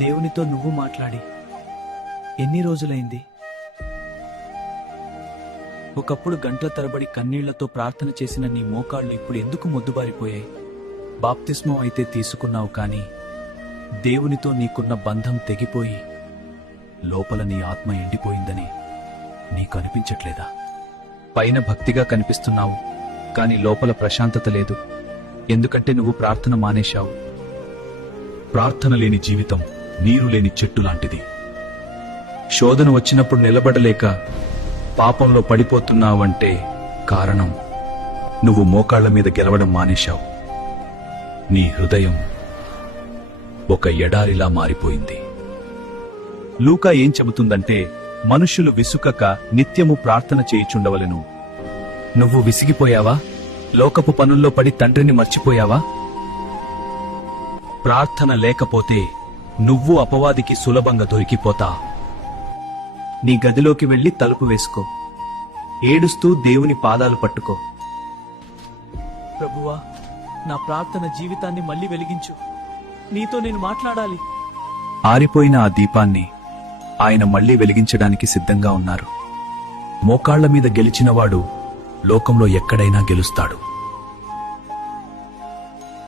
దేవునితో నువ్వు మాట్లాడి ఎన్ని రోజులైంది? ఒకప్పుడు గంటల తరబడి కన్నీళ్లతో ప్రార్థన చేసిన నీ మోకాళ్ళు ఇప్పుడు ఎందుకు మొద్దుబారిపోయాయి? బాప్తిస్మం అయితే తీసుకున్నావు, కానీ దేవునితో నీకున్న బంధం తెగిపోయి లోపల నీ ఆత్మ ఎండిపోయిందని నీకు అనిపించట్లేదా? పైన భక్తిగా కనిపిస్తున్నావు, కాని లోపల ప్రశాంతత లేదు. ఎందుకంటే నువ్వు ప్రార్థన మానేశావు. ప్రార్థన లేని జీవితం నీరు లేని చెట్టు లాంటిది. శోధన వచ్చినప్పుడు నిలబడలేక పాపంలో పడిపోతున్నావంటే కారణం నువ్వు మోకాళ్ల మీద గెలవడం మానేశావు. నీ హృదయం ఒక ఎడారిలా మారిపోయింది. లూకా ఏం చెబుతుందంటే, మనుష్యులు విసుకక నిత్యము ప్రార్థన చేయుచుండవలెను. నువ్వు విసిగిపోయావా? లోకపు పనుల్లో పడి తండ్రిని మర్చిపోయావా? ప్రార్థన లేకపోతే నువ్వు అపవాదికి సులభంగా దొరికిపోతా. నీ గదిలోకి వెళ్లి తలుపు వేసుకో. ఏడుస్తూ దేవుని పాదాలు పట్టుకో. ప్రభువా, నా ప్రార్థన జీవితాన్ని మళ్లీ వెలిగించు. నీతో నేను మాట్లాడాలి. ఆరిపోయిన ఆ దీపాన్ని ఆయన మళ్లీ వెలిగించడానికి సిద్ధంగా ఉన్నారు. మోకాళ్ల మీద గెలిచినవాడు లోకంలో ఎక్కడైనా గెలుస్తాడు.